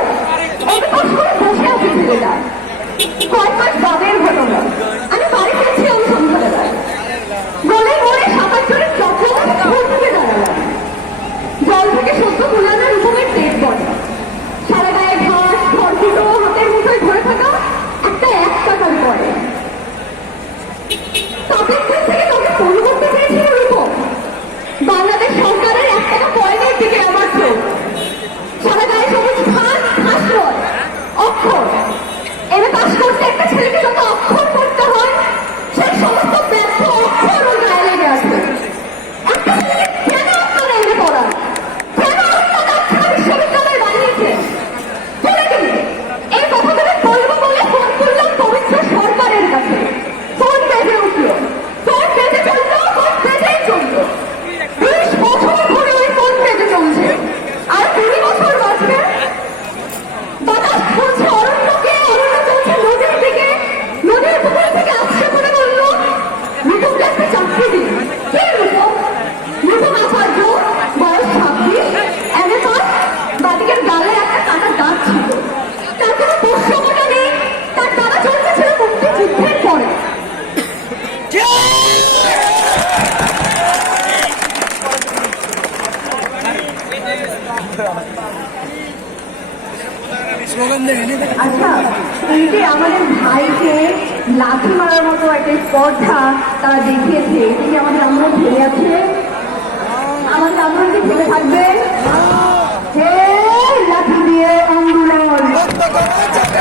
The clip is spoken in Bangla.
পর এক কয়েক মাস বাদের ঘটনা আমি বাড়ি ফিরছি আমি সন্ধ্যাবেলায় গলে গলে সাত আট জনের জল থেকে সত্য Holy Ghost. আচ্ছা এই যে আমাদের ভাইকে লাঠি মারার মতো একটা স্পর্ধা তারা দেখিয়েছে। এটি আমাদের আমরা ভেঙে আছে।